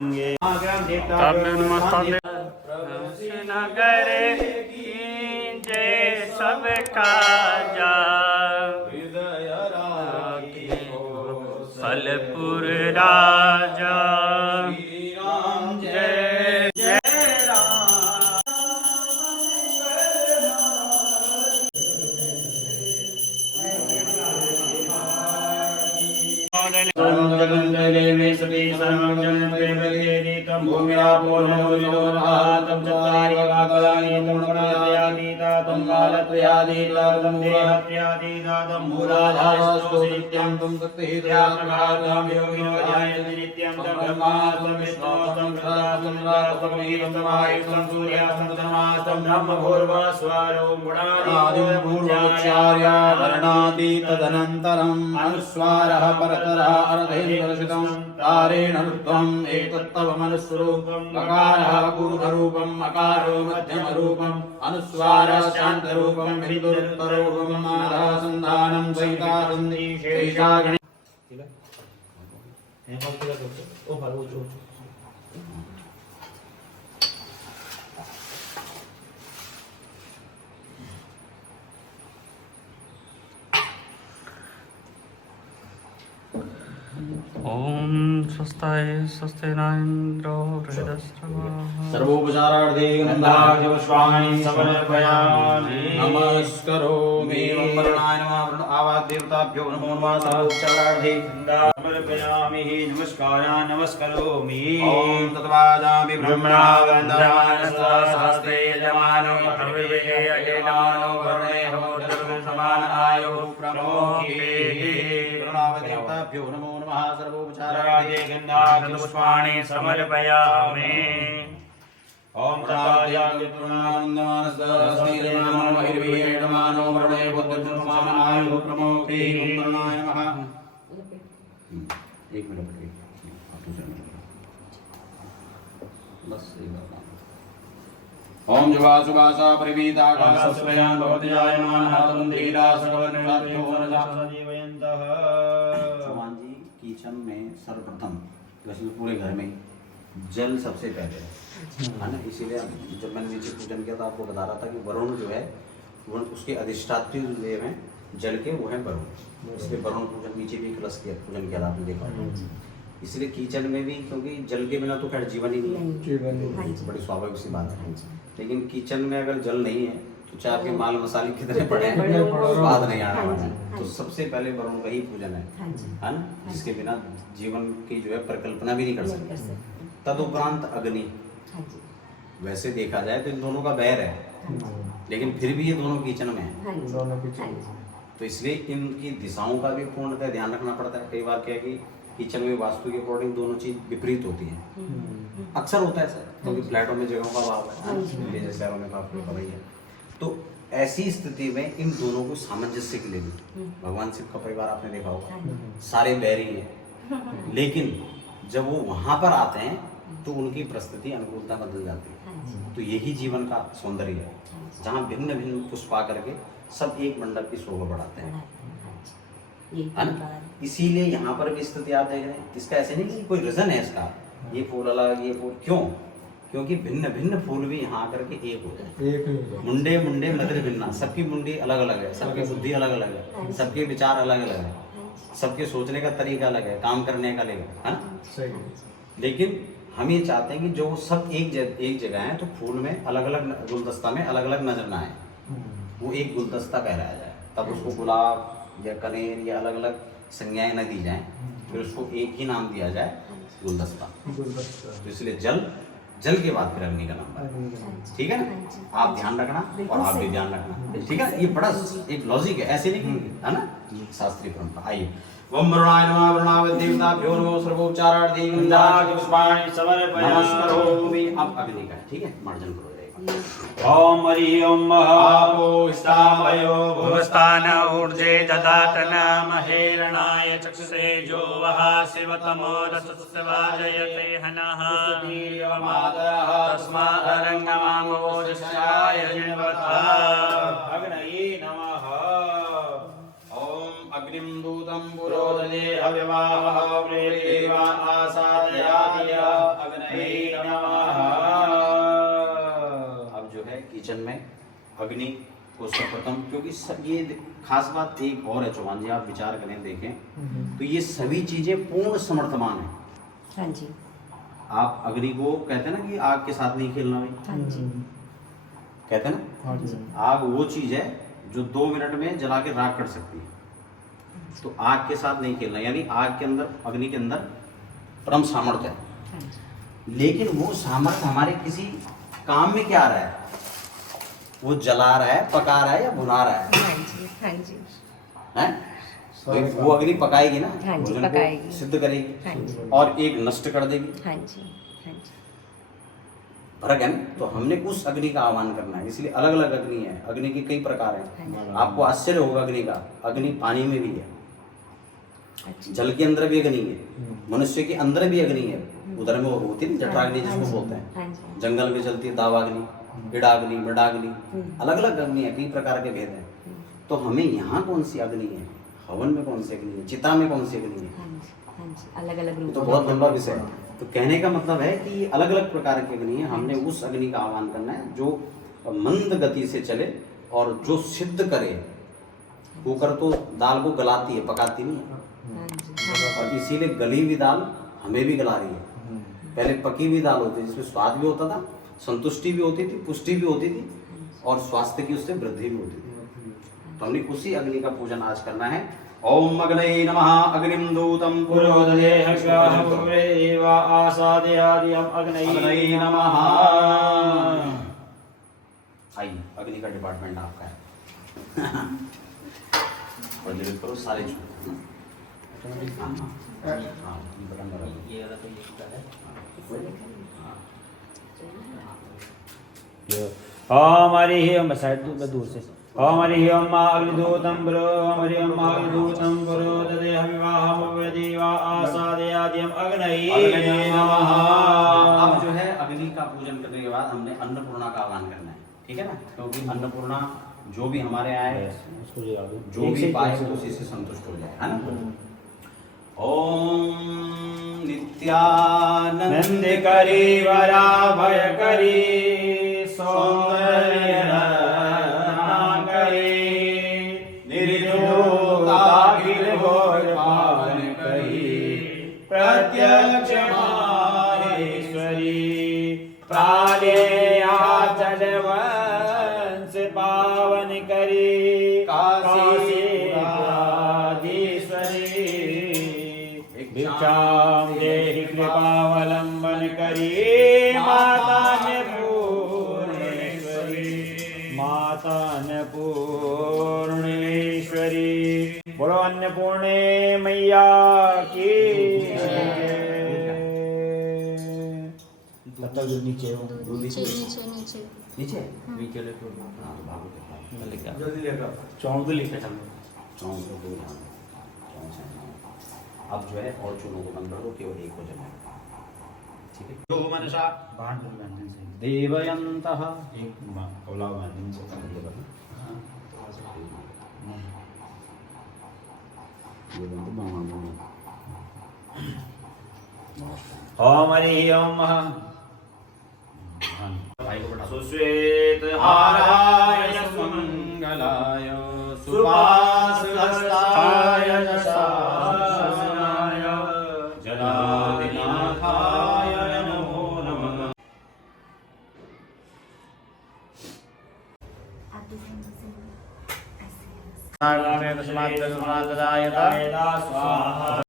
नगर जय सब काजा फलपुर राजा जय जय राम। जगन्देवी सती सर्वं जगन्देवी तम भूमिरापो नमोनिलोहातं चत्वारि वाक्यानि तमगुणात्यादीता तम कालत्यादीता तम देहत्यादीता तम मूलाधारस्तु नित्यं तम तत्तेजाप्रभातं योगिनो ध्यायन्ति नित्यं तम ब्रह्मास्तं विष्णुस्तं रुद्रास्तं इंद्रास्तं वीरस्तं सूर्यास्तं चन्द्रमास्तं ब्रह्मभूर्भुवस्वरो गुणादिं पूर्वोच्चार्य वर्णादि तदनन्तरम् अनुस्वारः परतरः अर्धेन्द्रशितं तारेण ऋत्वम् एतत्तवमनुस्वरूपम् अकारः पूर्वरूपम् अकारो मध्यमरूपम् अनुस्वारः शान्तरूपम् बिन्दुरुत्तररूपम् आधासन्धानं द्वैतासन्धि शेषागणे ओम स्वस्ताय स्वस्तिनाइन्द्रो बृहदस्रवः सर्वोपचारार्थे गन्धाक्षपुष्पाणि समर्पयामि नमस्करोमि ओम वरुणाय नमः आवाद देवताभ्यो नमो नमः सर्वोपचारार्थे समर्पयामि नमस्कारान् नमस्करोमि ओम तत्वाजामि ब्रह्मणा वन्दमानस्ते यजमानो हविर्ये अजेमानो वरुणे होत्रं समान आयो प्रमोहि देवताभ्यो नमो नमः सर्वोपचारार्थे गन्धाक्षपुष्पाणि समर्पयामि ओम तत्वाजामिमानो वरुणे होत्रं समान आयो प्रमोहि वरुणाय नमः। एक मिनट बस ओम जुवासुवासा परिवीता कासस्वयं भवति जायमानः तंदीरा सकलनिरात्यो जीवयन्तः। भगवान जी किचन में सर्वप्रथम वैसे पूरे घर में जल सबसे पहले है ना, इसीलिए जब मैंने नीचे पूजन किया तो आपको बता रहा था कि वरुण जो है वो उसके अधिष्ठात्री देव हैं जल के, वो है वरुण, इसलिए वरुण पूजन नीचे भी कलश किया पूजन किया आपने देखा। इसलिए किचन में भी, क्योंकि जल के बिना तो खैर जीवन ही नहीं है, बड़ी स्वाभाविक सी बात है। लेकिन किचन में अगर जल नहीं है तो चाहे आपके माल मसाले कितने पड़े हैं स्वाद नहीं आने वाला है। तो सबसे पहले वरुण का ही पूजन है ना, जिसके बिना जीवन की जो है परिकल्पना भी नहीं कर सकते। तदुपरांत अग्नि, वैसे देखा जाए तो इन दोनों का बैर है, लेकिन फिर भी ये दोनों किचन में है। तो इसलिए इनकी दिशाओं का भी पूर्णतः ध्यान रखना पड़ता है। कई बार क्या है कि किचन में वास्तु के अकॉर्डिंग दोनों चीज विपरीत होती है, अक्सर होता है सर, क्योंकि फ्लैटों में जगहों का अभाव है, जैसे शहरों में काफी होता है। तो ऐसी स्थिति में इन दोनों को सामंजस्य के लिए भी भगवान शिव का परिवार आपने देखा होगा सारे बैरी हैं, लेकिन जब वो वहां पर आते हैं तो उनकी परिस्थिति अनुकूलता बदल जाती है। तो यही जीवन का सौंदर्य है, जहाँ भिन्न भिन्न पुष्प आकर के सब एक मंडप की शोभा बढ़ाते हैं, है ना। इसीलिए यहाँ पर भी स्थिति आप देख रहे हैं, इसका ऐसे नहीं कि कोई रीजन है इसका, ये फूल अलग ये फूल क्यों, क्योंकि भिन्न भिन्न फूल भी यहाँ आकर के एक होते हैं। मुंडे मुंडे मदर भिन्ना, सबकी मुंडी अलग अलग है, सबकी बुद्धि अलग अलग है, सबके विचार अलग अलग है, सबके सोचने का तरीका अलग है, काम करने का अलग है ना। लेकिन हम ये चाहते हैं कि जो सब एक जगह है तो फूल में अलग अलग गुलदस्ता में अलग अलग नजर ना आए, वो एक गुलदस्ता कहलाया जाए, तब उसको गुलाब या कनेर या अलग अलग संज्ञाएं न दी जाएं, फिर उसको एक ही नाम दिया जाए गुलदस्ता। तो इसलिए जल के बाद फिर अग्नि का नाम है, ठीक है ना। आप ध्यान रखना और आप भी ध्यान रखना, ठीक है। ये बड़ा एक लॉजिक है, ऐसे नहीं है ना, शास्त्रीय परंपरा। आइए ओम वरुणाय नमः वरुणावत देवताभ्यो नमः सर्वोपचारार्थे गन्धाक्षपुष्पाणि समर्पयामि। अब अग्नि का, ठीक है, मार्जन करो। ओम हरि ओम महापोष्टामयो भुवस्थान ऊर्जे ददातन महेरणाय चक्षुषे जो वः शिवतमो रसस्य वाजयते हनः तस्मादरङ्गमामोजस्याय जिन्वतः। अग्नये नमः। ओम अग्निं दूतं दूतं पुरोदने अव्यवाहवृदेवा आसादयादि अग्नये नमः। अब जो है किचन में अग्नि को सर्वप्रथम, क्योंकि ये खास बात एक और है चौहान जी, आप विचार करें देखें तो ये सभी चीजें पूर्ण समर्थमान है। हाँ जी, आप अग्नि को कहते हैं ना कि आग के साथ नहीं खेलना भाई, हाँ जी, कहते हैं ना, आग वो चीज है जो 2 मिनट में जला के राख कर सकती है। तो आग के साथ नहीं खेलना, यानी आग के अंदर, अग्नि के अंदर परम सामर्थ्य है। हाँ जी, लेकिन वो सामर्थ्य हमारे किसी काम में क्या आ रहा है, वो जला रहा है, पका रहा है या भुना रहा है, हाँ जी, हाँ जी, हैं? वो अग्नि पकाएगी ना, हाँ जी, भोजन को पकाएगी। सिद्ध करेगी, हाँ जी, और एक नष्ट कर देगी। हाँ जी, हाँ जी, फर्क है ना। तो हमने उस अग्नि का आह्वान करना है, इसलिए अलग अलग अग्नि है। अग्नि के कई प्रकार हैं, हाँ आपको आश्चर्य होगा अग्नि का। अग्नि पानी में भी है, अच्छा, जल के अंदर भी अग्नि है, मनुष्य के अंदर भी अग्नि है। उधर में वो होती है ना जठराग्नि हाँ जिसको जी, बोलते हैं, हाँ जी, जंगल में चलती है दावाग्नि, इड़ाग्नि, मृडाग्नि, अलग अलग अग्नि है, कई प्रकार के भेद हैं। तो हमें यहाँ कौन सी अग्नि है, हवन में कौन सी अग्नि है, चिता में कौन सी अग्नि है, हाँ जी, हाँ जी, अलग अलग रूप तो बहुत लंबा विषय है। तो कहने का मतलब है कि अलग अलग प्रकार की अग्नि है, हमने उस अग्नि का आह्वान करना है जो मंद गति से चले और जो सिद्ध करे। कुकर तो दाल को गलाती है, पकाती नहीं है, हाँ जी, और इसीलिए गली हुई दाल हमें भी गला रही है। पहले पकी हुई दाल होती थी जिसमें स्वाद भी होता था, संतुष्टि भी होती थी, पुष्टि भी होती थी, और स्वास्थ्य की उससे वृद्धि भी होती थी। तो हमने उसी अग्नि का पूजन आज करना है। ओम अग्नये नमः। अग्निम दूतं पुरोदने अव्यवाहवृदेवा आसादयादि अग्नये नमः। आइए, अग्नि का डिपार्टमेंट आपका है। प्रज्वलित करो सारे छूट। हाँ, हाँ, हाँ, बटन दबा दो। ये वाला तो ये का है। ओम हरि ओम, साइड दूर से। ओम हरि ओम अग्निदूतं पुरो, ओम हरि ओम अग्निदूतं पुरो ददे विवाहवृदेवा आसादयादि अग्नये नमः। अब जो है अग्नि का पूजन करने के बाद हमने अन्नपूर्णा का आह्वान करना है, ठीक है ना, क्योंकि अन्नपूर्णा जो भी हमारे आए, उसको ले आओ। जो भी पाए उसी से संतुष्ट हो जाए, है ना। ओम नित्यानंद नंद करी वरा भय करी सौंदर्य करी निर्जोताखिल घोर पावन करी प्रत्यक्ष माहेश्वरी प्राणे आचल वंश पावन करी काशी भिक्षाम देहि कृपावलंबन करी माता ने पूर्णेश्वरी, माता ने पूर्णेश्वरी। बोलो अन्नपूर्णे मैया की। तब तक नीचे हो, नीचे नीचे नीचे नीचे नीचे ले तो हाँ, तो भागो तो जल्दी लेकर चौंक भी लेकर चलो। चौंक को दूर जाना, चौंक से जाना। अब जो है और चूनों को बंद कर दो, केवल एक हो जाए, ठीक है। जो मनसा बांध दो बांधने से देवयन्तः एक कौला बांधने से ये बंद बांधो। ओम हरि ओम भाई को बैठा दो। सुश्वेत हाराय सुमंगलाय सुभासहस्ताय शासनाय जनादिनाथाय नमो नमः। स्वाहा